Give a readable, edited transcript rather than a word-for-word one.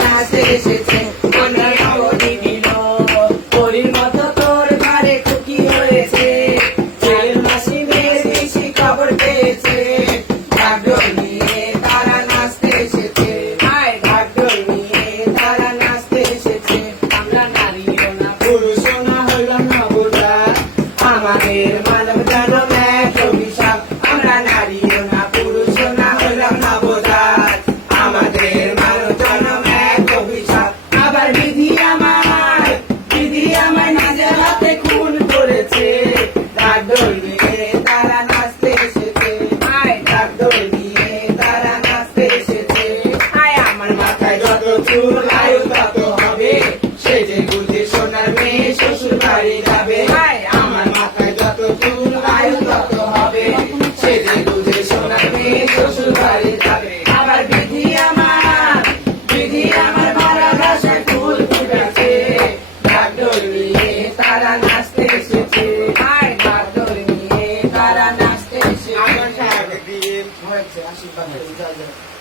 নাচতে এসেছে। কন্যা নবনী দিল পরীর মতো তোর ঘরে খুকি হয়েছে। ছেলের মাসি মেয়ের বেশি খবর পেয়েছে। ঢাকঢোল নিয়ে তারা নাচতে এসেছে। ঢাকঢোল নিয়ে তারা নাচতে এসেছে। আমরা নারীও না পুরুষও না হইলাম না বোঝা, আমাদের মানব জনম এক অভিশাপ। আমরা নারীও না পুরুষও না হইলাম না বোঝা, আমাদের মানব জনম এক অভিশাপ। আবার বিধি আমার নিজের হাতে খুন করেছে। ঢাকঢোল নিয়ে তারা নাচতে এসেছে। ঢাকঢোল নিয়ে তারা নাচতে এসেছে। আমার মাথায় যত চুল আয়ু তত হবে, সেজে গুজে সোনার মেয়ে শ্বশুর বাড়ি যাবে। আমার মাথায় যত চুল আয়ু তত হবে, সেজে গুজে সোনার মেয়ে শ্বশুর বাড়ি যাবে। আবার বিধি আমার ভরা ভাষায় ফুল ফুটেছে। ঢাকঢোল নিয়ে তারা নাচতে এসেছে। ঢাকঢোল নিয়ে তারা নাচতে এসেছে।